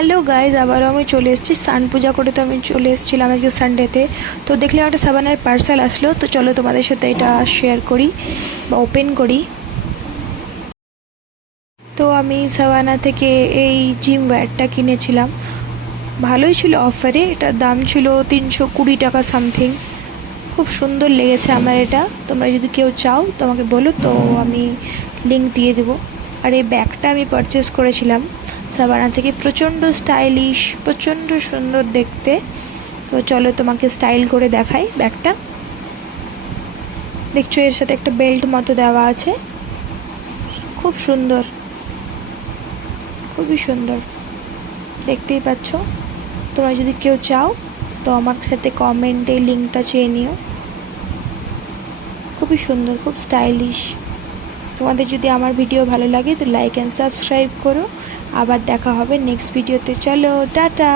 Hello guys, আবারও আমি চলে এসেছি সান পূজা করে। তো আমি চলে এসেছিলাম আজকে সানডেতে। তো দেখলাম একটা সাবানের পার্সেল আসলো, তো চলো তোমাদের সাথে এটা শেয়ার করি বা ওপেন করি। তো আমি সাবানা থেকে এই জিম ওয়্যারটা কিনেছিলাম, ভালোই ছিল অফারে। এটার দাম ছিল 320 টাকা সামথিং। খুব সুন্দর লেগেছে আমার এটা। তোমরা যদি কেউ চাও তোমাকে বলো, তো আমি লিঙ্ক দিয়ে দেবো। আর এই ব্যাগটা আমি পারচেস করেছিলাম সাবানা থেকে, প্রচণ্ড স্টাইলিশ, প্রচণ্ড সুন্দর দেখতে। তো চলো তোমাকে স্টাইল করে দেখাই ব্যাগটা। দেখছো এর সাথে একটা বেল্ট মতো দেওয়া আছে, খুব সুন্দর, খুবই সুন্দর, দেখতেই পাচ্ছ। তোমরা যদি কেউ চাও তো আমার সাথে কমেন্টে লিঙ্কটা চেয়ে নিও। খুবই সুন্দর, খুব স্টাইলিশ। তোমাদের যদি আমার ভিডিও ভালো লাগে তো লাইক অ্যান্ড সাবস্ক্রাইব করো। আবার দেখা হবে নেক্সট ভিডিওতে। চলো টাটা।